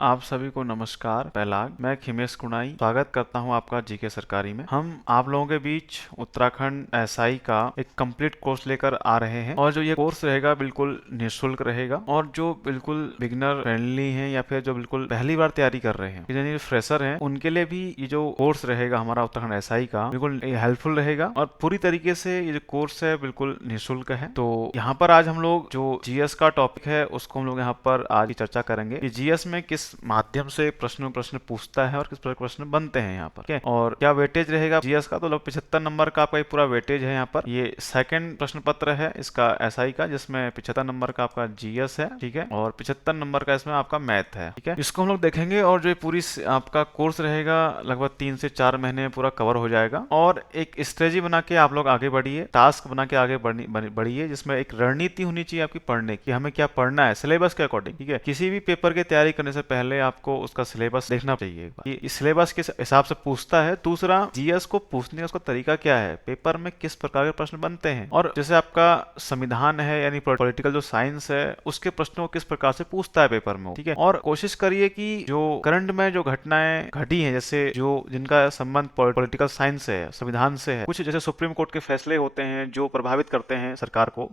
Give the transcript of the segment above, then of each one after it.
आप सभी को नमस्कार। पहलाग, मैं खिमेश कुणाई स्वागत करता हूं आपका जीके सरकारी में। हम आप लोगों के बीच उत्तराखंड एसआई का एक कंप्लीट कोर्स लेकर आ रहे हैं और जो ये कोर्स रहेगा बिल्कुल निःशुल्क रहेगा और जो बिल्कुल बिगिनर फ्रेंडली हैं या फिर जो बिल्कुल पहली बार तैयारी कर रहे हैं, यानी फ्रेशर हैं, उनके लिए भी ये जो कोर्स रहेगा हमारा उत्तराखंड एसआई का बिल्कुल हेल्पफुल रहेगा और पूरी तरीके से ये जो कोर्स है बिल्कुल निःशुल्क है। तो यहाँ पर आज हम लोग जो जीएस का टॉपिक है उसको हम लोग यहाँ पर आज की चर्चा करेंगे कि जीएस में किस माध्यम से प्रश्न पूछता है और किस प्रकार प्रश्न बनते हैं यहाँ पर, ठीक है, और क्या वेटेज रहेगा जीएस का। तो लगभग 75 नंबर का आपका पूरा वेटेज है। यहाँ पर ये सेकंड प्रश्न पत्र है इसका एसआई का, जिसमें 75 नंबर का आपका जीएस है, ठीक है, और 75 नंबर का इसमें आपका मैथ है, ठीक है। इसको हम लोग देखेंगे और जो पूरी आपका कोर्स रहेगा लगभग 3 से 4 महीने में पूरा कवर हो जाएगा। और एक स्ट्रेटजी बना के आप लोग आगे बढ़िए, टास्क बना के आगे बढ़िए, जिसमें एक रणनीति होनी चाहिए आपकी पढ़ने की, हमें क्या पढ़ना है सिलेबस के अकॉर्डिंग, ठीक है। किसी भी पेपर की तैयारी करने से पहले आपको उसका सिलेबस देखना चाहिए एक बार, कि इस सिलेबस के हिसाब से पूछता है। दूसरा, जीएस को पूछने का उसका तरीका क्या है, पेपर में किस प्रकार के प्रश्न बनते हैं, और जैसे आपका संविधान है यानी पॉलिटिकल जो साइंस है उसके प्रश्नों को किस प्रकार से पूछता है पेपर में, ठीक है। और कोशिश करिए कि जो करंट में जो घटनाएं घटी हैं, जैसे जो जिनका संबंध पॉलिटिकल साइंस से है, संविधान से है, कुछ जैसे सुप्रीम कोर्ट के फैसले होते हैं जो प्रभावित करते हैं सरकार को,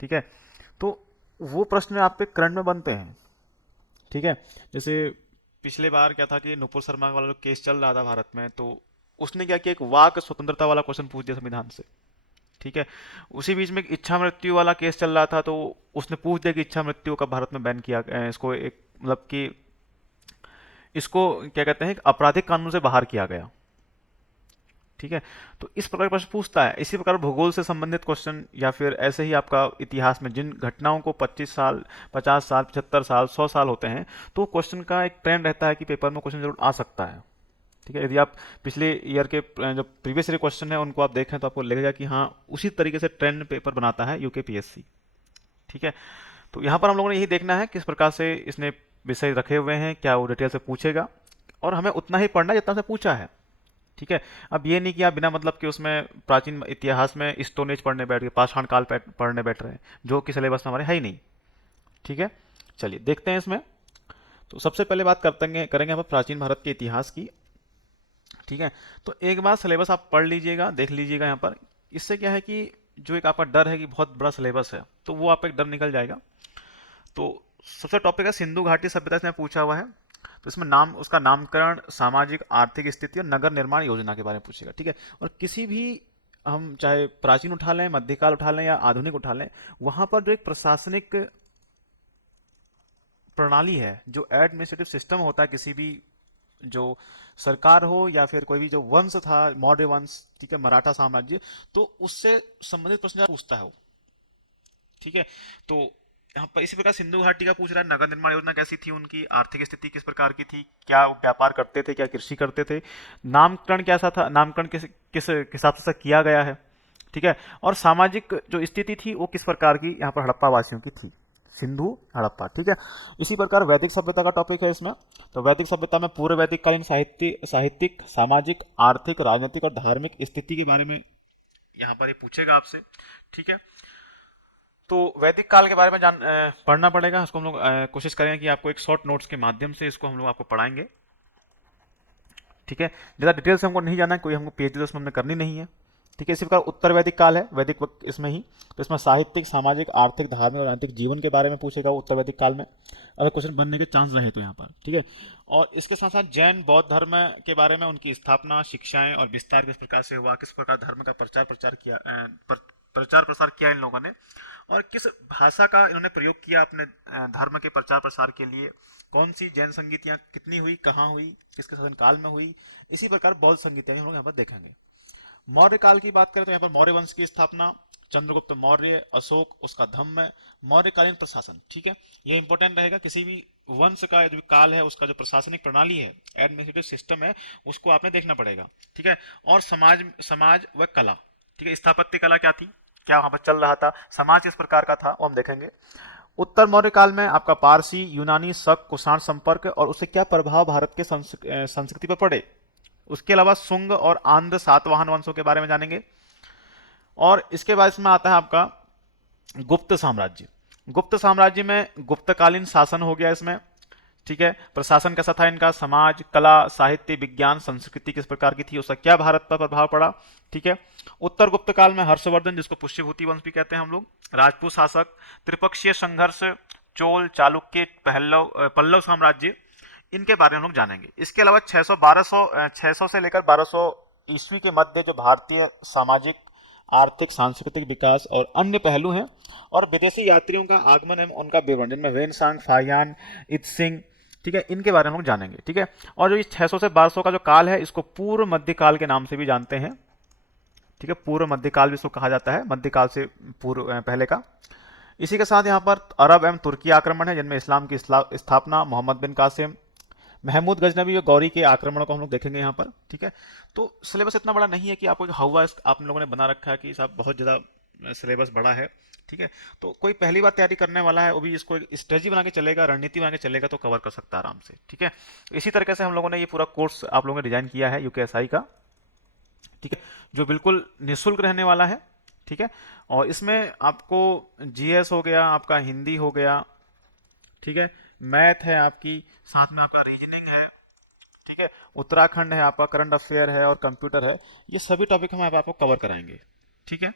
ठीक है, तो वो प्रश्न आपके करंट में बनते हैं, ठीक है। जैसे पिछले बार क्या था कि नुपुर शर्मा वाला जो केस चल रहा था भारत में, तो उसने क्या किया, एक वाक स्वतंत्रता वाला क्वेश्चन पूछ दिया संविधान से, ठीक है। उसी बीच में एक इच्छा मृत्यु वाला केस चल रहा था, तो उसने पूछ दिया कि इच्छा मृत्यु का भारत में बैन किया, इसको एक मतलब कि इसको क्या कहते हैं, आपराधिक कानून से बाहर किया गया, ठीक है। तो इस प्रकार का प्रश्न पूछता है। इसी प्रकार भूगोल से संबंधित क्वेश्चन, या फिर ऐसे ही आपका इतिहास में जिन घटनाओं को 25 साल, 50 साल, 75 साल, 100 साल होते हैं, तो क्वेश्चन का एक ट्रेंड रहता है कि पेपर में क्वेश्चन जरूर आ सकता है, ठीक है। यदि आप पिछले ईयर के जो प्रीवियस ईयर क्वेश्चन है उनको आप देखें तो आपको लगेगा कि हाँ, उसी तरीके से ट्रेंड पेपर बनाता है यूकेपीएससी, ठीक है। तो यहाँ पर हम लोगों ने यही देखना है किस प्रकार से इसने विषय रखे हुए हैं, क्या वो डिटेल से पूछेगा, और हमें उतना ही पढ़ना है जितना से पूछा है, ठीक है। अब ये नहीं कि आप बिना मतलब कि उसमें प्राचीन इतिहास में स्टोन एज पढ़ने बैठ गए, पाषाण काल पढ़ने बैठ रहे हैं, जो कि सिलेबस में हमारे है ही नहीं, ठीक है। चलिए देखते हैं इसमें। तो सबसे पहले बात करेंगे हम प्राचीन भारत के इतिहास की, ठीक है। तो एक बार सिलेबस आप पढ़ लीजिएगा, देख लीजिएगा यहाँ पर। इससे क्या है कि जो एक आपका डर है कि बहुत बड़ा सिलेबस है, तो वो आपका एक डर निकल जाएगा। तो सबसे टॉपिक है सिंधु घाटी सभ्यता, इसमें पूछा हुआ है। तो इसमें नाम, उसका नामकरण, सामाजिक आर्थिक स्थिति और नगर निर्माण योजना के बारे में पूछेगा, ठीक है। और किसी भी, हम चाहे प्राचीन उठा लें, मध्यकाल उठा लें या आधुनिक उठा लें, वहां पर जो एक प्रशासनिक प्रणाली है, जो एडमिनिस्ट्रेटिव सिस्टम होता है किसी भी जो सरकार हो या फिर कोई भी जो वंश था, मौर्य वंश, ठीक है, मराठा साम्राज्य, तो उससे संबंधित प्रश्न पूछता है वो, ठीक है। तो यहाँ पर इसी प्रकार सिंधु घाटी का पूछ रहा है, नगर निर्माण योजना कैसी थी, उनकी आर्थिक स्थिति किस प्रकार की थी, क्या वो व्यापार करते थे, क्या कृषि करते थे, नामकरण कैसा था, नामकरण किस किस हिसाब से किया गया है, ठीक है। और सामाजिक जो स्थिति थी वो किस प्रकार की यहाँ पर हड़प्पा वासियों की थी, सिंधु हड़प्पा, ठीक है। इसी प्रकार वैदिक सभ्यता का टॉपिक है इसमें। तो वैदिक सभ्यता में पूर्व वैदिक कालीन साहित्यिक, सामाजिक, आर्थिक, राजनीतिक और धार्मिक स्थिति के बारे में यहाँ पर ये पूछेगा आपसे, ठीक है। तो वैदिक काल के बारे में पढ़ना पड़ेगा। उसको हम लोग कोशिश करेंगे कि आपको एक शॉर्ट नोट्स के माध्यम से इसको हम लोग आपको पढ़ाएंगे, ठीक है। ज़्यादा डिटेल से हमको नहीं जाना है, कोई हमको पीएचडी उसमें हमने करनी नहीं है, ठीक है। इसी प्रकार उत्तर वैदिक काल है, वैदिक वक्त इसमें ही। तो इसमें साहित्यिक, सामाजिक, आर्थिक, धार्मिक और राजनीतिक जीवन के बारे में पूछेगा उत्तर वैदिक काल में, अगर क्वेश्चन बनने के चांस रहे तो यहाँ पर, ठीक है। और इसके साथ साथ जैन बौद्ध धर्म के बारे में, उनकी स्थापना, शिक्षाएं और विस्तार किस प्रकार से हुआ, किस प्रकार धर्म का प्रचार प्रसार किया इन लोगों ने, और किस भाषा का इन्होंने प्रयोग किया अपने धर्म के प्रचार प्रसार के लिए, कौन सी जैन संगीतियाँ कितनी हुई, कहाँ हुई, किसके शासन काल में हुई। इसी प्रकार बौद्ध संगीतियाँ हम लोग यहाँ पर देखेंगे। मौर्य काल की बात करें तो यहाँ पर मौर्य वंश की स्थापना, चंद्रगुप्त मौर्य, अशोक, उसका धम्म, मौर्यकालीन प्रशासन, ठीक है। ये इंपॉर्टेंट रहेगा, किसी भी वंश का जो काल है उसका जो प्रशासनिक प्रणाली है, एडमिनिस्ट्रेटिव सिस्टम है, उसको आपने देखना पड़ेगा, ठीक है। और समाज समाज व कला, ठीक है, स्थापत्य कला क्या थी, क्या वहां पर चल रहा था, समाज किस प्रकार का था, वो हम देखेंगे। उत्तर मौर्य काल में आपका पारसी, यूनानी, शक, कुषाण संपर्क और उससे क्या प्रभाव भारत के संस्कृति पर पड़े। उसके अलावा सुंग और आंध्र सातवाहन वंशों के बारे में जानेंगे। और इसके बाद इसमें आता है आपका गुप्त साम्राज्य। गुप्त साम्राज्य में गुप्तकालीन शासन हो गया इसमें, ठीक है। प्रशासन कैसा था इनका, समाज, कला, साहित्य, विज्ञान, संस्कृति किस प्रकार की थी, उसका क्या भारत पर प्रभाव पड़ा। ठीक है। उत्तर गुप्त काल में हर्षवर्धन, जिसको पुष्यभूति वंश भी कहते हैं हम लोग, राजपूत शासक, त्रिपक्षीय संघर्ष, चोल, चालुक्य, पल्लव साम्राज्य, इनके बारे में हम लोग जानेंगे। इसके अलावा 600 से लेकर 1200 ईस्वी के मध्य जो भारतीय सामाजिक, आर्थिक, सांस्कृतिक विकास और अन्य पहलू हैं, और विदेशी यात्रियों का आगमन एवं उनका विवरण, जिनमें वेनसांग, फाहियान, इत्सिंग, ठीक है, इनके बारे में हम लोग जानेंगे। ठीक है। और जो ये 600 से 1200 का जो काल है, इसको पूर्व मध्यकाल के नाम से भी जानते हैं। ठीक है। पूर्व मध्यकाल भी इसको कहा जाता है, मध्यकाल से पूर्व पहले का। इसी के साथ यहाँ पर अरब एवं तुर्की आक्रमण है, जिनमें इस्लाम की स्थापना, मोहम्मद बिन कासिम, महमूद गजनबी और गौरी के आक्रमण को हम लोग देखेंगे यहाँ पर। ठीक है। तो सिलेबस इतना बड़ा नहीं है कि आपको हवा आप लोगों ने बना रखा है कि साहब बहुत ज़्यादा सिलेबस बड़ा है। ठीक है। तो कोई पहली बार तैयारी करने वाला है, वो भी इसको स्ट्रेटजी बना के चलेगा, रणनीति बना के चलेगा, तो कवर कर सकता है आराम से। ठीक है। इसी तरीके से हम लोगों ने ये पूरा कोर्स आप लोगों ने डिजाइन किया है यूकेएसआई का। ठीक है। जो बिल्कुल निःशुल्क रहने वाला है। ठीक है। और इसमें आपको जीएस हो गया, आपका हिंदी हो गया, ठीक है, मैथ है आपकी, साथ में आपका रीजनिंग है, ठीक है, उत्तराखंड है आपका, करंट अफेयर है और कंप्यूटर है। ये सभी टॉपिक हम आपको कवर कराएंगे। ठीक है।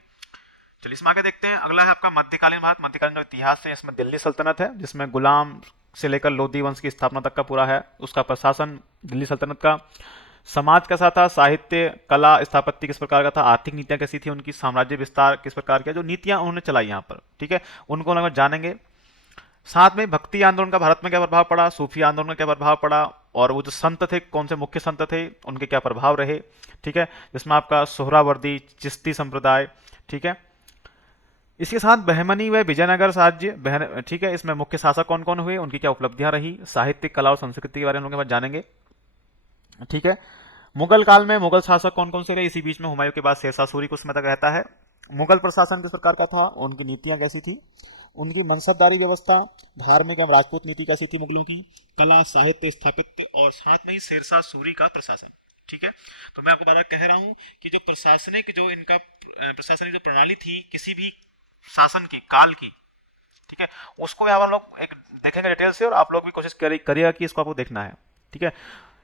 चलिए इसमें आगे देखते हैं। अगला है आपका मध्यकालीन भारत। मध्यकालीन जो इतिहास है, इसमें दिल्ली सल्तनत है, जिसमें गुलाम से लेकर लोधी वंश की स्थापना तक का पूरा है उसका प्रशासन दिल्ली सल्तनत का। समाज कैसा था, साहित्य, कला, स्थापत्य किस प्रकार का था, आर्थिक नीतियां कैसी थी उनकी, साम्राज्य विस्तार किस प्रकार का, जो नीतियां उन्होंने चलाई यहाँ पर। ठीक है। उनको हम जानेंगे। साथ में भक्ति आंदोलन का भारत में क्या प्रभाव पड़ा, सूफी आंदोलन का क्या प्रभाव पड़ा, और वो जो संत थे, कौन से मुख्य संत थे, उनके क्या प्रभाव रहे। ठीक है। जिसमें आपका सोहरावर्दी, चिश्ती संप्रदाय। ठीक है। इसके साथ बहमनी व विजयनगर राज्य, ठीक है, इसमें मुख्य शासक कौन कौन हुए, उनकी क्या उपलब्धियां रही, साहित्य, कला और संस्कृति के बारे में हम लोग जानेंगे। ठीक है। मुगल काल में मुगल शासक कौन कौन से रहे, इसी बीच में हुमायूं के बाद शेरशाह सूरी कुछ समय तक रहता है। मुगल प्रशासन किस प्रकार का था, उनकी नीतियां कैसी थी, उनकी मनसबदारी व्यवस्था, धार्मिक एवं राजपूत नीति कैसी थी मुगलों की, कला, साहित्य, स्थापत्य, और साथ में ही शेरशाह सूरी का प्रशासन। ठीक है। तो मैं आपको बार बार कह रहा हूं कि जो प्रशासनिक, जो इनका प्रशासनिक जो प्रणाली थी किसी भी शासन की, काल की, ठीक है, उसको यहाँ हम लोग एक देखेंगे डिटेल से, और आप लोग भी कोशिश करिएगा कि इसको आपको देखना है। ठीक है।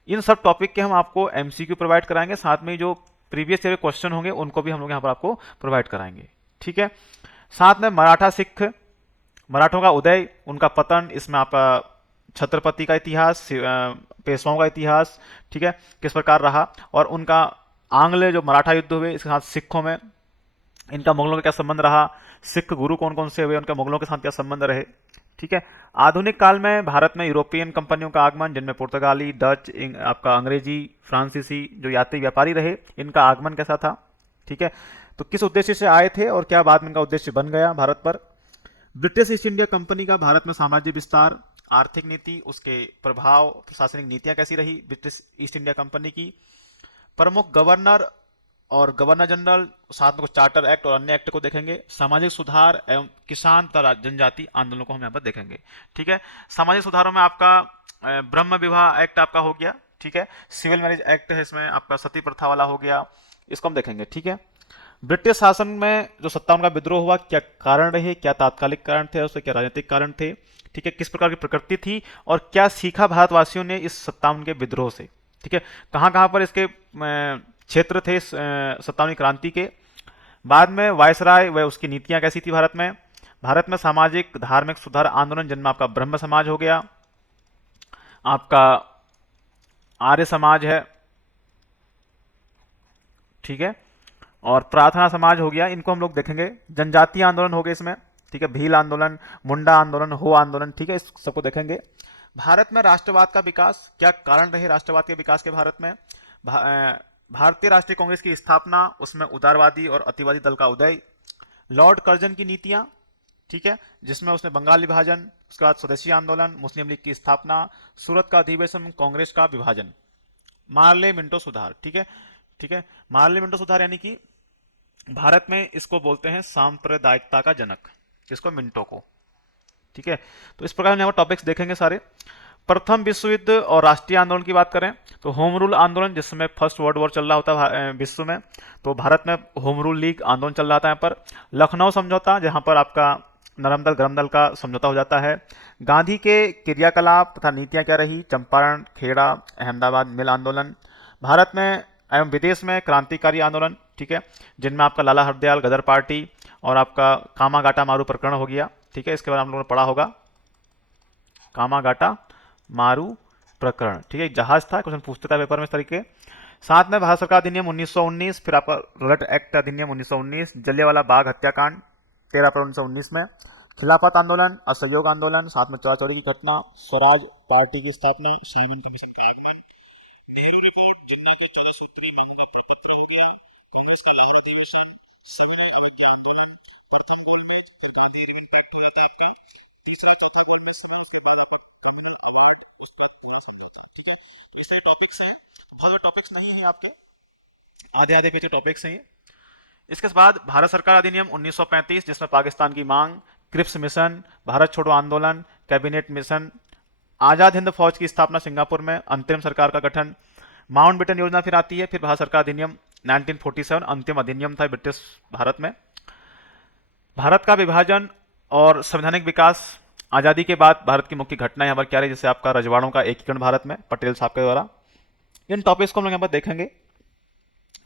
इन सब टॉपिक के हम आपको एमसीक्यू प्रोवाइड कराएंगे, साथ में जो प्रीवियस ईयर क्वेश्चन होंगे उनको भी हम लोग यहाँ पर आपको प्रोवाइड कराएंगे। ठीक है। साथ में मराठा सिख, मराठों का उदय, उनका पतन, इसमें आपका छत्रपति का इतिहास, पेशवाओं का इतिहास, ठीक है, किस प्रकार रहा, और उनका आंग्ल जो मराठा युद्ध हुए, इसके साथ सिखों में इनका मुगलों का क्या संबंध रहा, सिख गुरु कौन कौन से हुए, उनका मुगलों के साथ क्या संबंध रहे। ठीक है। आधुनिक काल में भारत में यूरोपियन कंपनियों का आगमन, जिनमें पुर्तगाली, डच, आपका अंग्रेजी, फ्रांसीसी जो यात्री व्यापारी रहे, इनका आगमन कैसा था। ठीक है। तो किस उद्देश्य से आए थे और क्या बाद में इनका उद्देश्य बन गया भारत पर। ब्रिटिश ईस्ट इंडिया कंपनी का भारत में साम्राज्य विस्तार, आर्थिक नीति, उसके प्रभाव, प्रशासनिक नीतियां कैसी रही ब्रिटिश ईस्ट इंडिया कंपनी की, प्रमुख गवर्नर और गवर्नर जनरल, साथ में कुछ चार्टर एक्ट और अन्य एक्ट को देखेंगे, सामाजिक सुधार एवं किसान तथा जनजाति आंदोलनों को हम यहाँ पर देखेंगे। ठीक है। सामाजिक सुधारों में आपका ब्रह्म विवाह एक्ट आपका हो गया। ठीक है। सिविल मैरिज एक्ट है, इसमें आपका सती प्रथा वाला हो गया, इसको हम देखेंगे। ठीक है। ब्रिटिश शासन में जो 57 का विद्रोह हुआ, क्या कारण रहे, क्या तात्कालिक कारण थे, उसके क्या राजनीतिक कारण थे। ठीक है। किस प्रकार की प्रकृति थी और क्या सीखा भारतवासियों ने इस 57 के विद्रोह से। ठीक है। कहाँ कहाँ पर इसके क्षेत्र थे 57वीं क्रांति के। बाद में वायसराय व उसकी नीतियां कैसी थी भारत में। भारत में सामाजिक धार्मिक सुधार आंदोलन, जिनमें आपका ब्रह्म समाज हो गया, आपका आर्य समाज है, ठीक है, और प्रार्थना समाज हो गया, इनको हम लोग देखेंगे। जनजातीय आंदोलन हो गए इसमें। ठीक है। भील आंदोलन, मुंडा आंदोलन, हो आंदोलन, ठीक है, इस सबको देखेंगे। भारत में राष्ट्रवाद का विकास, क्या कारण रहे राष्ट्रवाद के विकास के भारत में। भारतीय राष्ट्रीय कांग्रेस की स्थापना, उसमें उदारवादी और अतिवादी दल का उदय, लॉर्ड कर्जन की नीतियां, ठीक है, जिसमें उसने बंगाल विभाजन, उसके बाद स्वदेशी आंदोलन, मुस्लिम लीग की स्थापना, सूरत का अधिवेशन, कांग्रेस का विभाजन, मार्ले मिंटो सुधार। ठीक है। ठीक है। मार्ले मिंटो सुधार यानी कि भारत में इसको बोलते हैं सांप्रदायिकता का जनक, इसको मिंटो को। ठीक है। तो इस प्रकार हम यहाँ टॉपिक्स देखेंगे सारे। प्रथम विश्व युद्ध और राष्ट्रीय आंदोलन की बात करें तो होम रूल आंदोलन, जिसमें फर्स्ट वर्ल्ड वॉर चल रहा होता है विश्व में, तो भारत में होम रूल लीग आंदोलन चल रहा था यहाँ पर। लखनऊ समझौता, जहाँ पर आपका नरम दल गरम दल का समझौता हो जाता है। गांधी के क्रियाकलाप तथा नीतियां क्या रही, चंपारण, खेड़ा, अहमदाबाद मिल आंदोलन, भारत में एवं विदेश में क्रांतिकारी आंदोलन, ठीक है, जिनमें आपका लाला हरदयाल गदर पार्टी और आपका कामागाटा मारू प्रकरण हो गया, ठीक है, इसके बारे में हम लोगों ने पढ़ा होगा, कामागाटा मारू प्रकरण, ठीक है, जहाज था, क्वेश्चन पूछते था पेपर में इस तरीके। साथ में भारत सरकार अधिनियम 1919, फिर आपका रलट एक्ट अधिनियम 1919, जलियांवाला बाग हत्याकांड 13 अप्रैल 1919 में, खिलाफत आंदोलन, असहयोग आंदोलन, साथ में चौरा चौरी की घटना, स्वराज पार्टी की स्थापना, साइमन कमीशन प्रागमन, नेहरू रिपोर्ट, जिन्ना के 14 सूत्री में उनका प्रपत्र हो गया, कांग्रेस का लाहौर अधिवेशन, सविनय अवज्ञा आंदोलन, प्रथम बाल्मीकि देर इम्पैक्ट हुआ था आपका, तीसरा चौथा इस तरह टॉपिक्स हैं, बहुत टॉपिक्स नहीं है आपके, आधे आधे पेज के टॉपिक्स हैं। इसके बाद भारत सरकार अधिनियम 1935, जिसमें पाकिस्तान की मांग, क्रिप्स मिशन, भारत छोड़ो आंदोलन, कैबिनेट मिशन, आजाद हिंद फौज की स्थापना सिंगापुर में, अंतरिम सरकार का गठन, माउंटबेटन योजना फिर आती है, फिर भारत सरकार अधिनियम 1947 अंतिम अधिनियम था ब्रिटिश भारत में, भारत का विभाजन और संवैधानिक विकास, आजादी के बाद भारत की मुख्य घटना यहाँ पर क्या रही, जैसे आपका रजवाड़ों का एकीकरण भारत में पटेल साहब के द्वारा। इन टॉपिक्स को हम लोग यहाँ पर देखेंगे।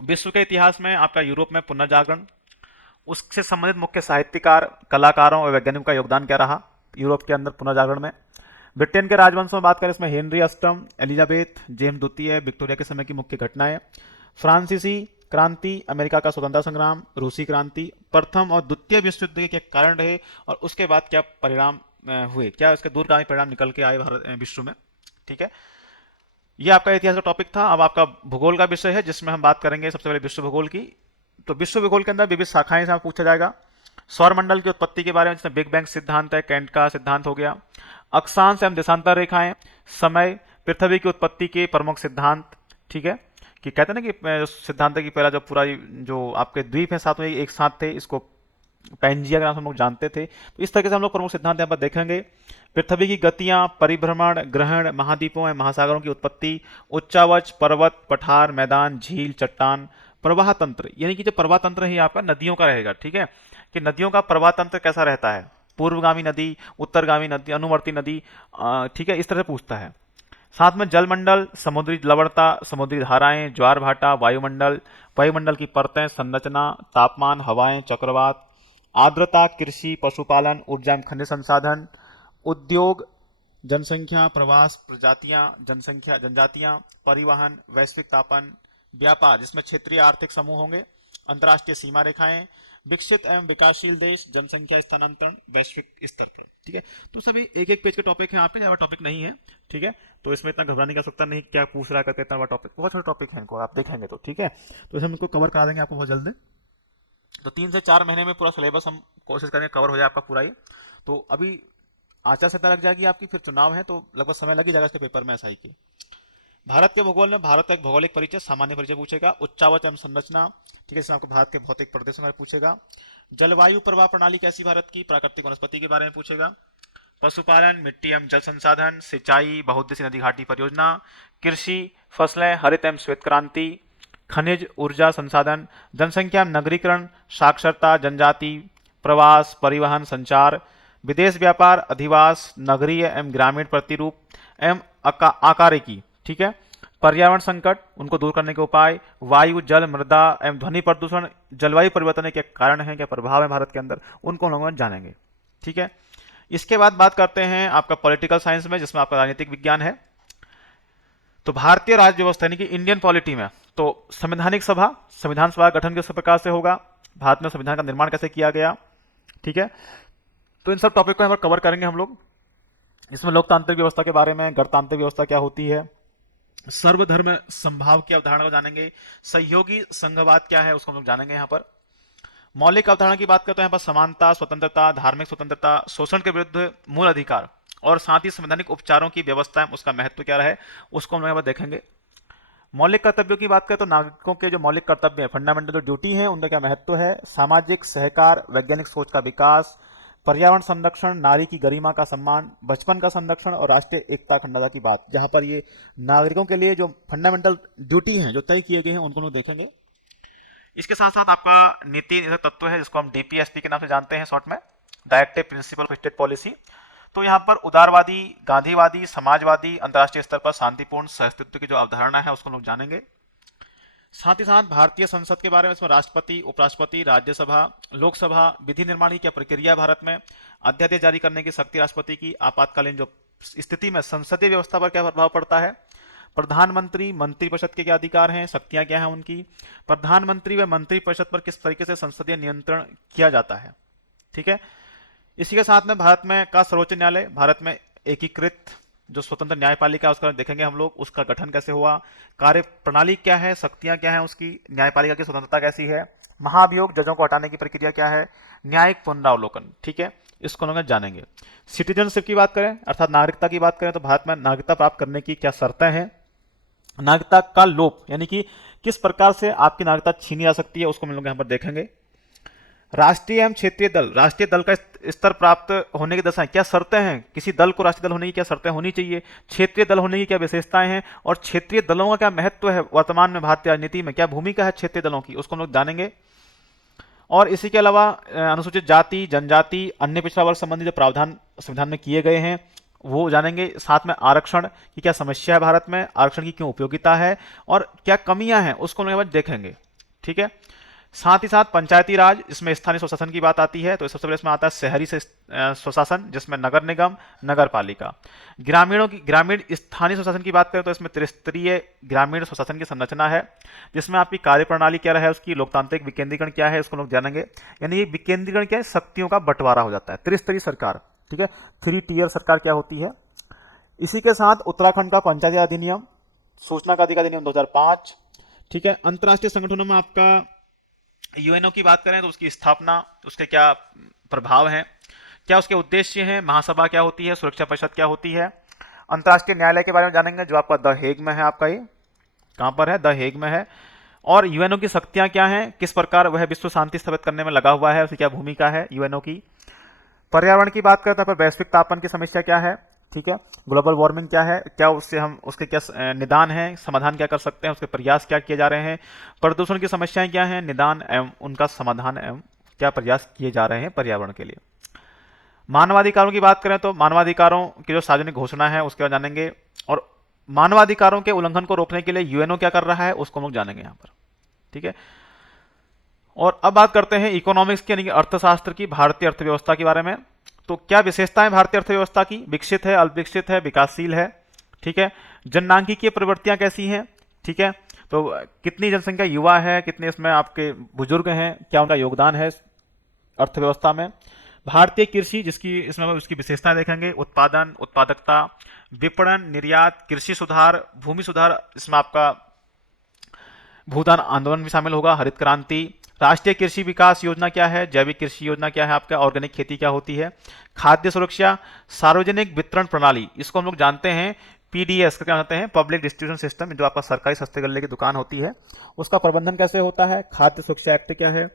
विश्व के इतिहास में आपका यूरोप में पुनर्जागरण, उससे संबंधित मुख्य साहित्यकार, कलाकारों और वैज्ञानिकों का योगदान क्या रहा यूरोप के अंदर पुनर्जागरण में। ब्रिटेन के राजवंशों में बात करें, इसमें हेनरी अष्टम, एलिजाबेथ, जेम्स द्वितीय, विक्टोरिया के समय की मुख्य घटनाएं, फ्रांसीसी क्रांति, अमेरिका का स्वतंत्रता संग्राम, रूसी क्रांति, प्रथम और द्वितीय विश्व युद्ध के क्या कारण रहे और उसके बाद क्या परिणाम हुए, क्या उसके दूरगामी परिणाम निकल के आए भारत विश्व में, ठीक है। ये आपका इतिहास का टॉपिक था। अब आपका भूगोल का विषय है, जिसमें हम बात करेंगे सबसे पहले विश्व भूगोल की। तो विश्व भूगोल के अंदर विविध शाखाएं से पूछा जाएगा। सौरमंडल की उत्पत्ति के बारे में, जिसमें बिग बैंग सिद्धांत है, कैंट का सिद्धांत हो गया। अक्षांश एवं देशांतर रेखाएं, समय, पृथ्वी की उत्पत्ति के प्रमुख सिद्धांत, ठीक है, कि कहते हैं ना कि सिद्धांत की पहला जो पूरा जो आपके द्वीप है साथ में एक साथ थे, इसको पैंजिया के नाम से हम लोग जानते थे। तो इस तरीके से हम लोग प्रमुख सिद्धांत यहाँ पर देखेंगे। पृथ्वी की गतियां, परिभ्रमण, ग्रहण, महाद्वीपों एवं महासागरों की उत्पत्ति, उच्चावच, पर्वत, पठार, मैदान, झील, चट्टान, प्रवाह तंत्र, यानी कि जो प्रवाह तंत्र है आपका नदियों का रहेगा, ठीक है, कि नदियों का प्रवाह तंत्र कैसा रहता है, पूर्वगामी नदी, उत्तरगामी नदी, अनुवर्ती नदी, ठीक है, इस तरह से पूछता है। साथ में जलमंडल, समुद्री लवणता, समुद्री धाराएं, ज्वार भाटा, वायुमंडल, वायुमंडल की परतें, संरचना, तापमान, हवाएं, चक्रवात, आर्द्रता, कृषि, पशुपालन, ऊर्जा एवं खनिज संसाधन, उद्योग, जनसंख्या, प्रवास, प्रजातियां, जनसंख्या, जनजातियां, परिवहन, वैश्विक तापन, व्यापार, जिसमें क्षेत्रीय आर्थिक समूह होंगे, अंतर्राष्ट्रीय सीमा रेखाएं, विकसित एवं विकासशील देश, जनसंख्या स्थानांतरण, वैश्विक स्तर पर, ठीक है। तो सभी एक एक पेज के टॉपिक हैं आपके, ज्यादा टॉपिक नहीं है, ठीक है। तो इसमें इतना घबराने की आवश्यकता नहीं, क्या पूछ रहा है करके, इतना बड़ा टॉपिक, बहुत छोटे टॉपिक है, इनको आप देखेंगे तो, ठीक है। तो इसे हम इनको कवर करा देंगे आपको बहुत जल्द। तो 3 से 4 महीने में पूरा सिलेबस हम कोशिश करेंगे कवर हो जाए आपका पूरा ही। तो अभी आचार संहिता लग जाएगी आपकी, फिर चुनाव है, तो लगभग समय लग ही जाएगा इसके पेपर में एसआई के। भारत के भूगोल में भारत का एक भौगोलिक परिचय, सामान्य परिचय पूछेगा। उच्चावच एवं संरचना, ठीक है, इसमें आपको भारत के भौतिक प्रदेशों में पूछेगा। जलवायु प्रवाह प्रणाली कैसी भारत की, प्राकृतिक वनस्पति के बारे में पूछेगा। पशुपालन, मिट्टी एवं जल संसाधन, सिंचाई, बहुउद्देशीय नदी घाटी परियोजना, कृषि, फसलें, हरित एवं श्वेत क्रांति, खनिज, ऊर्जा संसाधन, जनसंख्या एवं नगरीकरण, साक्षरता, जनजाति, प्रवास, परिवहन, संचार, विदेश व्यापार, अधिवास, नगरीय एवं ग्रामीण प्रतिरूप एवं आकारिकी, ठीक है, पर्यावरण संकट, उनको दूर करने के उपाय, वायु, जल, मृदा एवं ध्वनि प्रदूषण, जलवायु परिवर्तन के कारण है, क्या प्रभाव है भारत के अंदर, उनको हम लोग जानेंगे, ठीक है। इसके बाद बात करते हैं आपका पॉलिटिकल साइंस में, जिसमें आपका राजनीतिक विज्ञान है। तो भारतीय राज्य व्यवस्था यानी कि इंडियन पॉलिटी में, तो संवैधानिक सभा, संविधान सभा का गठन किस प्रकार से होगा, भारत में संविधान का निर्माण कैसे किया गया, ठीक है। तो इन सब टॉपिक को यहाँ पर कवर करेंगे हम लोग। इसमें लोकतांत्रिक व्यवस्था के बारे में, गणतांत्रिक व्यवस्था क्या होती है, सर्वधर्म संभाव की अवधारणा को जानेंगे, सहयोगी संघवाद क्या है उसको हम लोग जानेंगे यहाँ पर। मौलिक अवधारणा की बात करते हैं यहाँ पर समानता, स्वतंत्रता, धार्मिक स्वतंत्रता, शोषण के विरुद्ध मूल अधिकार और साथ ही संवैधानिक उपचारों की व्यवस्था, उसका महत्व क्या रहा है उसको हम लोग यहाँ पर देखेंगे। मौलिक कर्तव्यों की बात करें तो नागरिकों के जो मौलिक कर्तव्य है, फंडामेंटल जो ड्यूटी है, उनका क्या महत्व है। सामाजिक सहकार, वैज्ञानिक सोच का विकास, पर्यावरण संरक्षण, नारी की गरिमा का सम्मान, बचपन का संरक्षण और राष्ट्रीय एकता अखंडता की बात, जहां पर ये नागरिकों के लिए जो फंडामेंटल ड्यूटी हैं जो तय किए गए हैं उनको लोग देखेंगे। इसके साथ साथ आपका नीति तत्व है जिसको हम डीपीएसपी के नाम से जानते हैं शॉर्ट में, directive principle of state policy. तो यहाँ पर उदारवादी, गांधीवादी, समाजवादी, अंतर्राष्ट्रीय स्तर पर शांतिपूर्ण सहअस्तित्व की जो अवधारणा है उसको लोग जानेंगे। साथ ही साथ भारतीय संसद के बारे में, इसमें राष्ट्रपति, उपराष्ट्रपति, राज्यसभा, लोकसभा, विधि निर्माण की क्या प्रक्रिया है भारत में, अध्यादेश जारी करने की शक्ति राष्ट्रपति की, आपातकालीन जो स्थिति में संसदीय व्यवस्था पर क्या प्रभाव पड़ता है, प्रधानमंत्री, मंत्रिपरिषद के क्या अधिकार हैं, शक्तियां क्या हैं उनकी, प्रधानमंत्री व मंत्रिपरिषद पर किस तरीके से संसदीय नियंत्रण किया जाता है। ठीक है, इसी के साथ में भारत में का सर्वोच्च न्यायालय, भारत में एकीकृत जो स्वतंत्र न्यायपालिका उसका देखेंगे हम लोग, उसका गठन कैसे हुआ, कार्य प्रणाली क्या है, शक्तियां क्या है उसकी, न्यायपालिका की स्वतंत्रता कैसी है, महाभियोग, जजों को हटाने की प्रक्रिया क्या है, न्यायिक पुनरावलोकन। ठीक है, इसको लोग जानेंगे। सिटीजनशिप की बात करें अर्थात नागरिकता की बात करें तो भारत में नागरिकता प्राप्त करने की क्या शर्तें हैं, नागरिकता का लोप यानी कि किस प्रकार से आपकी नागरिकता छीनी जा सकती है उसको हम लोग यहाँ पर देखेंगे। राष्ट्रीय एवं क्षेत्रीय दल, राष्ट्रीय दल का स्तर प्राप्त होने की दशाएं, क्या शर्तें हैं, किसी दल को राष्ट्रीय दल होने की क्या शर्तें होनी चाहिए, क्षेत्रीय दल होने की क्या विशेषताएं हैं, और क्षेत्रीय दलों का क्या महत्व है वर्तमान में भारतीय राजनीति में, क्या भूमिका है क्षेत्रीय दलों की, उसको हम लोग जानेंगे। और इसी के अलावा अनुसूचित जाति, जनजाति, अन्य पिछड़ा वर्ग संबंधी जो प्रावधान संविधान में किए गए हैं वो जानेंगे। साथ में आरक्षण की क्या समस्या है भारत में, आरक्षण की क्यों उपयोगिता है और क्या कमियां हैं उसको हम लोग देखेंगे। ठीक है, साथ ही साथ पंचायती राज, इसमें स्थानीय स्वशासन की बात आती है, तो सबसे पहले इसमें आता है शहरी से स्वशासन जिसमें नगर निगम, नगर पालिका। ग्रामीणों की, ग्रामीण स्थानीय स्वशासन की बात करें तो इसमें त्रिस्तरीय ग्रामीण स्वशासन की संरचना है जिसमें आपकी कार्य प्रणाली क्या है, उसकी लोकतांत्रिक विकेंद्रीकरण क्या है उसको लोग जानेंगे। यानी ये विकेंद्रीकरण क्या है, शक्तियों का बंटवारा हो जाता है, त्रिस्तरीय सरकार। ठीक है, 3 टियर सरकार क्या होती है। इसी के साथ उत्तराखंड का पंचायती अधिनियम, सूचना का अधिकार अधिनियम 2005। ठीक है, अंतर्राष्ट्रीय संगठनों में आपका यूएनओ की बात करें तो उसकी स्थापना, उसके क्या प्रभाव हैं, क्या उसके उद्देश्य हैं, महासभा क्या होती है, सुरक्षा परिषद क्या होती है। अंतर्राष्ट्रीय न्यायालय के बारे में जानेंगे जो आपका द हेग में है, आपका ये कहाँ पर है, द हेग में है। और यूएनओ की शक्तियां क्या हैं, किस प्रकार वह विश्व शांति स्थापित करने में लगा हुआ है, उसकी क्या भूमिका है यूएनओ की। पर्यावरण की बात करते हैं, वैश्विक तापमान की समस्या क्या है। ठीक है, ग्लोबल वार्मिंग क्या है, क्या उससे हम उसके क्या निदान है, समाधान क्या कर सकते हैं, उसके प्रयास क्या किए जा रहे हैं। प्रदूषण की समस्याएं क्या हैं, निदान एवं उनका समाधान एवं क्या प्रयास किए जा रहे हैं पर्यावरण के लिए। मानवाधिकारों की बात करें तो मानवाधिकारों की जो सार्वजनिक घोषणा है उसके बाद जानेंगे, और मानवाधिकारों के उल्लंघन को रोकने के लिए यूएनओ क्या कर रहा है उसको हम लोग जानेंगे यहाँ पर। ठीक है, और अब बात करते हैं इकोनॉमिक्स की यानी कि अर्थशास्त्र की, भारतीय अर्थव्यवस्था के बारे में। तो क्या विशेषताएं भारतीय अर्थव्यवस्था की, विकसित है, अल्पविकसित है, विकासशील है। ठीक है, जननांगिकीय प्रवृत्तियां कैसी हैं। ठीक है, तो कितनी जनसंख्या युवा है, कितने इसमें आपके बुजुर्ग हैं, क्या उनका योगदान है अर्थव्यवस्था में। भारतीय कृषि जिसकी इसमें उसकी विशेषताएं देखेंगे, उत्पादन, उत्पादकता, विपणन, निर्यात, कृषि सुधार, भूमि सुधार, इसमें आपका भूदान आंदोलन भी शामिल होगा, हरित क्रांति। राष्ट्रीय कृषि विकास योजना क्या है, जैविक कृषि योजना क्या है आपका, ऑर्गेनिक खेती क्या होती है। खाद्य सुरक्षा, सार्वजनिक वितरण प्रणाली, इसको हम लोग जानते हैं पीडीएस क्या जानते हैं, पब्लिक डिस्ट्रीब्यूशन सिस्टम, जो आपका सरकारी सस्ते गल्ले की दुकान होती है उसका प्रबंधन कैसे होता है। खाद्य सुरक्षा एक्ट क्या है।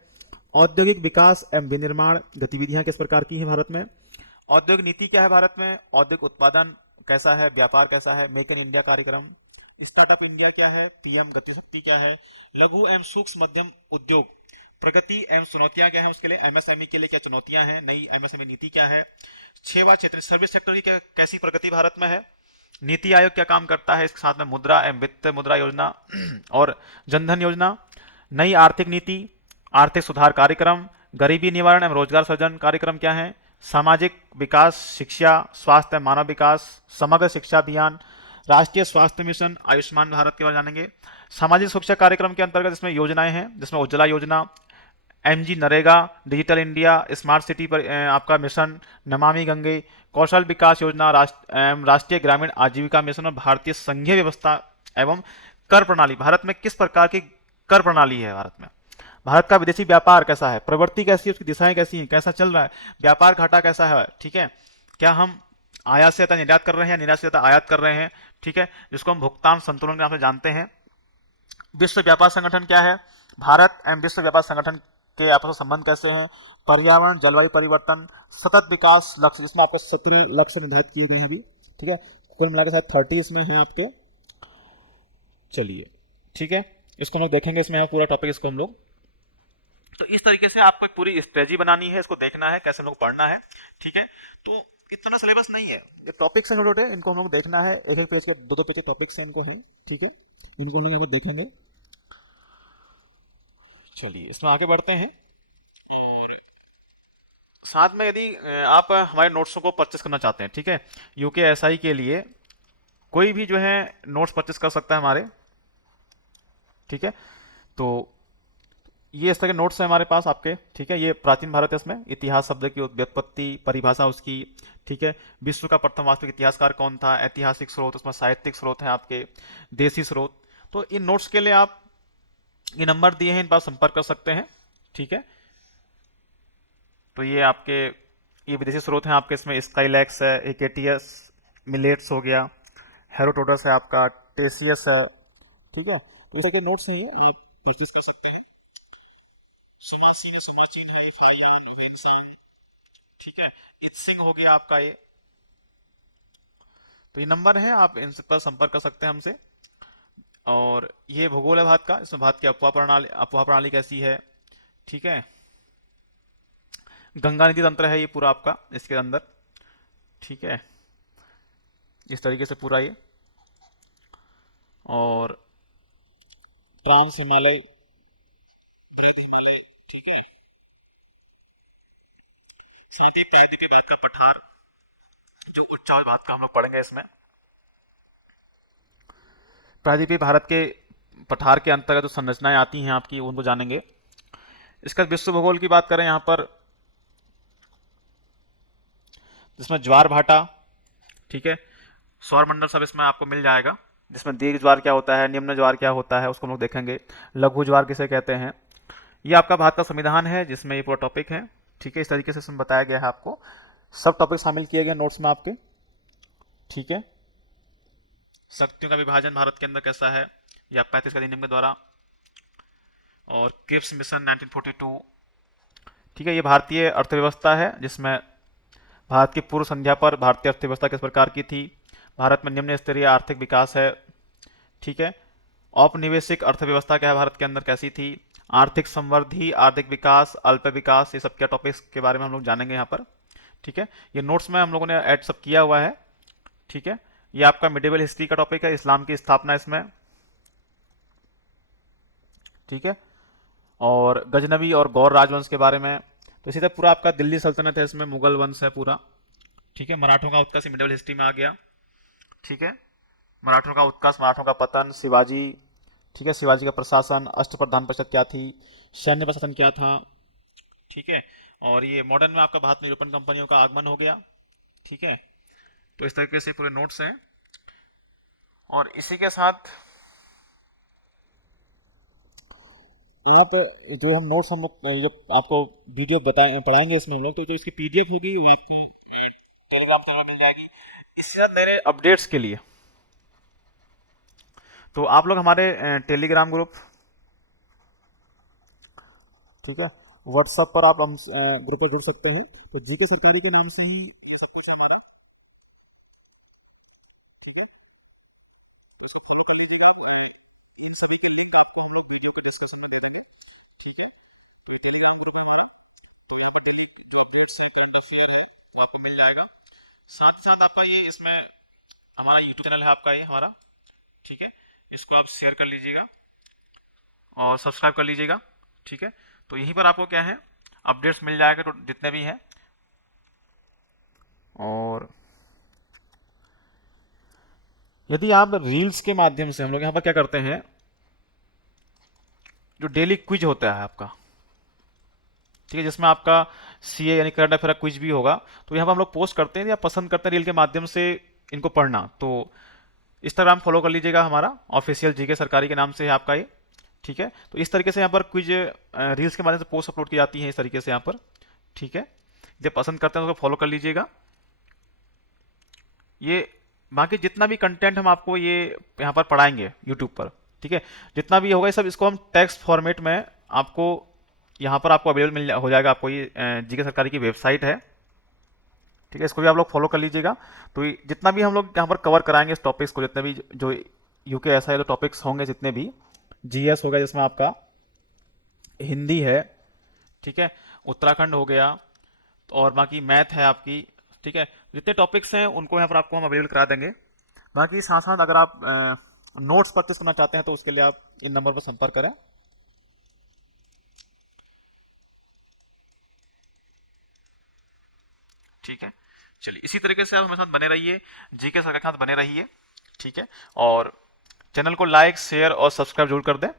औद्योगिक विकास एवं विनिर्माण गतिविधियां किस प्रकार की हैं भारत में। औद्योगिक नीति क्या है भारत में, औद्योगिक उत्पादन कैसा है, व्यापार कैसा है, मेक इन इंडिया कार्यक्रम, स्टार्टअप इंडिया क्या है, पीएम गति शक्ति क्या है, लघु एवं सूक्ष्म मध्यम उद्योग प्रगति एवं चुनौतियां क्या है उसके लिए, एमएसएमई के लिए क्या चुनौतियां हैं, नई एमएसएमई नीति क्या है। सेवा क्षेत्र सर्विस सेक्टर की कैसी प्रगति भारत में है। नीति आयोग क्या काम करता है, इसके साथ में मुद्रा एवं वित्त मुद्रा योजना और जनधन योजना। नई आर्थिक नीति, आर्थिक सुधार कार्यक्रम, गरीबी निवारण एवं रोजगार सृजन कार्यक्रम क्या है। सामाजिक विकास, शिक्षा, स्वास्थ्य, मानव विकास, समग्र शिक्षा अभियान, राष्ट्रीय स्वास्थ्य मिशन, आयुष्मान भारत के बारे में जानेंगे। सामाजिक सुरक्षा कार्यक्रम के अंतर्गत इसमें योजनाएं हैं जिसमें उज्ज्वला योजना, MG NREGA, digital India, smart city पर आपका मिशन, नमामि गंगे, कौशल विकास योजना, राष्ट्रीय ग्रामीण आजीविका मिशन और भारतीय संघीय व्यवस्था एवं कर प्रणाली। भारत में किस प्रकार की कर प्रणाली है भारत में। भारत का विदेशी व्यापार कैसा है, प्रवृत्ति कैसी है, उसकी दिशाएं कैसी हैं, कैसा चल रहा है, व्यापार घाटा कैसा है। ठीक है, क्या हम आयात से ज्यादा निर्यात कर रहे हैं या निर्यात से ज्यादा आयात कर रहे हैं। ठीक है, जिसको हम भुगतान संतुलन के नाम से जानते हैं। विश्व व्यापार संगठन क्या है, भारत एवं विश्व व्यापार संगठन के आपस में संबंध कैसे हैं। पर्यावरण, जलवायु परिवर्तन, सतत विकास लक्ष्य, जिसमें आपको 17 लक्ष्य निर्धारित किए गए हैं अभी। ठीक है, कुल मिलाकर शायद 30 इसमें हैं आपके। चलिए ठीक है, इसको हम लोग देखेंगे, इसमें पूरा टॉपिक इसको हम लोग तो इस तरीके से आपको एक पूरी स्ट्रेटजी बनानी है, इसको देखना है कैसे हम लोग पढ़ना है। ठीक है, तो इतना सिलेबस नहीं है, ये टॉपिक्स हैं छोटे छोटे, इनको हम लोग देखना है, एक एक पेज के दो दो पेज के टॉपिक्स हैं इनको है। ठीक है, इनको हम लोग यहाँ पर देखेंगे। चलिए इसमें आगे बढ़ते हैं। और साथ में यदि आप हमारे नोट्सों को परचेस करना चाहते हैं, ठीक है, यूके एसआई के लिए कोई भी जो है नोट्स परचेस कर सकता है हमारे। ठीक है, तो ये इस तरह के नोट्स हैं हमारे पास आपके। ठीक है, ये प्राचीन भारत है, इसमें इतिहास शब्द की व्युत्पत्ति, परिभाषा उसकी। ठीक है, विश्व का प्रथम वास्तविक इतिहासकार कौन था, ऐतिहासिक स्रोत, उसमें साहित्यिक स्रोत है आपके, देसी स्रोत। तो इन नोट्स के लिए आप ये नंबर दिए हैं, इन पर संपर्क कर सकते हैं। ठीक है, तो ये आपके ये विदेशी स्रोत हैं आपके, इसमें स्काईलैक्स है, एकेटियस, मिलेट्स हो गया, हेरोडोटस है आपका, टेसियस है। ठीक है, तो इस तरह के नोट्स हैं, ये आप परचेज कर सकते हैं। सुमासीन है, सुमाचीन है, फायान, वेंगसान। ठीक है, इत्सिंग हो गया आपका ये। तो ये नंबर है, आप इन पर संपर्क कर सकते हैं हमसे। और ये भूगोल है भारत का, इसमें भारत की अफवाह प्रणाली कैसी है। ठीक है, गंगा नीति तंत्र है ये पूरा आपका इसके अंदर। ठीक है, इस तरीके से पूरा ये। और ट्रांस हिमालय, हिमालय। ठीक है, प्रायद्वीपीय भारत का पठार, जो उच्चावच भारत का हम लोग पढ़ेंगे इसमें। प्रायद्वीपीय भारत के पठार के अंतर्गत जो संरचनाएं आती हैं आपकी, उनको जानेंगे। इसका विश्व भूगोल की बात करें यहाँ पर, जिसमें ज्वार भाटा, ठीक है, सौर मंडल सब इसमें आपको मिल जाएगा, जिसमें दीर्घ ज्वार क्या होता है, निम्न ज्वार क्या होता है, उसको हम लोग देखेंगे। लघु ज्वार किसे कहते हैं। ये आपका भारत का संविधान है, जिसमें ये पूरा टॉपिक है। ठीक है, इस तरीके से इसमें बताया गया है आपको, सब टॉपिक शामिल किए गए नोट्स में आपके। ठीक है, शक्तियों का विभाजन भारत के अंदर कैसा है, या 35 का अधिनियम के द्वारा। और क्रिप्स मिशन 1942। ठीक है, ये भारतीय अर्थव्यवस्था है, जिसमें भारत की पूर्व संध्या पर भारतीय अर्थव्यवस्था किस प्रकार की थी, भारत में निम्न स्तरीय आर्थिक विकास है। ठीक है, औपनिवेशिक अर्थव्यवस्था क्या है भारत के अंदर, कैसी थी, आर्थिक संवृद्धि, आर्थिक विकास, अल्प विकास, ये सब क्या टॉपिक्स के बारे में हम लोग जानेंगे यहाँ पर। ठीक है, ये नोट्स में हम लोगों ने ऐड सब किया हुआ है। ठीक है, ये आपका मिडिवल हिस्ट्री का टॉपिक है, इस्लाम की स्थापना इसमें। ठीक है, और गजनबी और गौर राजवंश के बारे में। तो इसी तरह पूरा आपका दिल्ली सल्तनत है, इसमें मुगल वंश है पूरा। ठीक है, मराठों का उत्कर्ष मिडिवल हिस्ट्री में आ गया। ठीक है, मराठों का उत्कर्ष, मराठों का पतन, शिवाजी। ठीक है, शिवाजी का प्रशासन, अष्टप्रधान परिषद क्या थी, सैन्य प्रशासन क्या था। ठीक है, और ये मॉडर्न में आपका भारत में यूरोपियन कंपनियों का आगमन हो गया। ठीक है, तो इस तरीके से पूरे नोट्स हैं। और इसी के साथ आप जो हम नोट्स हम लोग ये आपको वीडियो बताए पढ़ाएंगे इसमें हम लोग, तो जो इसकी पीडीएफ होगी वो आपको टेलीग्राम पर मिल जाएगी। इसके साथ मेरे अपडेट्स के लिए तो आप लोग हमारे टेलीग्राम ग्रुप, ठीक है, व्हाट्सएप पर आप हम ग्रुप पर जुड़ सकते हैं। तो जीके सरकारी के नाम से ही ये सब कुछ है हमारा। ठीक है, तो इसको फॉलो कर लीजिएगा आप। इन सभी के लिंक आपको हम लोग वीडियो के डिस्क्रिप्शन में दे देंगे। ठीक है, तो ये टेलीग्राम ग्रुप है हमारा, तो यहाँ पर डेली जो अपडेट्स है, करंट अफेयर है, वो आपको मिल जाएगा। साथ ही साथ आपका ये इसमें हमारा यूट्यूब चैनल है आपका, ये हमारा। ठीक है, इसको आप शेयर कर लीजिएगा और सब्सक्राइब कर लीजिएगा। ठीक है, तो यहीं पर आपको क्या है, अपडेट्स मिल जाएगा तो जितने भी हैं। और यदि आप रील्स के माध्यम से, हम लोग यहाँ पर क्या करते हैं, जो डेली क्विज होता है आपका, ठीक है, जिसमें आपका सीए यानी करंट अफेयर क्विज भी होगा, तो यहाँ पर हम लोग पोस्ट करते हैं या पसंद करते हैं रील के माध्यम से इनको पढ़ना। तो इंस्टाग्राम फॉलो कर लीजिएगा, हमारा ऑफिशियल जीके सरकारी के नाम से है आपका ये। ठीक है, तो इस तरीके से यहाँ पर क्विज रील्स के माध्यम से पोस्ट अपलोड की जाती है इस तरीके से यहाँ पर। ठीक है, जब पसंद करते हैं तो उसको फॉलो कर लीजिएगा। ये बाकी जितना भी कंटेंट हम आपको ये यहाँ पर पढ़ाएंगे यूट्यूब पर, ठीक है, जितना भी होगा ये सब इसको हम टेक्स्ट फॉर्मेट में आपको यहाँ पर आपको अवेलेबल मिल हो जाएगा। आपको ये जीके सरकारी की वेबसाइट है, ठीक है, इसको भी आप लोग फॉलो कर लीजिएगा। तो जितना भी हम लोग यहाँ पर कवर कराएंगे इस टॉपिक्स को, जितने भी जो यूके ऐसा है जो टॉपिक्स होंगे, जितने भी जीएस होगा, जिसमें आपका हिंदी है, ठीक है, उत्तराखंड हो गया, और बाकी मैथ है आपकी। ठीक है, जितने टॉपिक्स हैं उनको यहाँ पर आपको हम अवेलेबल करा देंगे। बाकी साथ साथ अगर आप नोट्स परचेस करना चाहते हैं तो उसके लिए आप इन नंबर पर संपर्क करें। ठीक है, चलिए इसी तरीके से आप हमारे साथ बने रहिए, जीके सर के साथ बने रहिए। ठीक है, और चैनल को लाइक शेयर और सब्सक्राइब जरूर कर दें।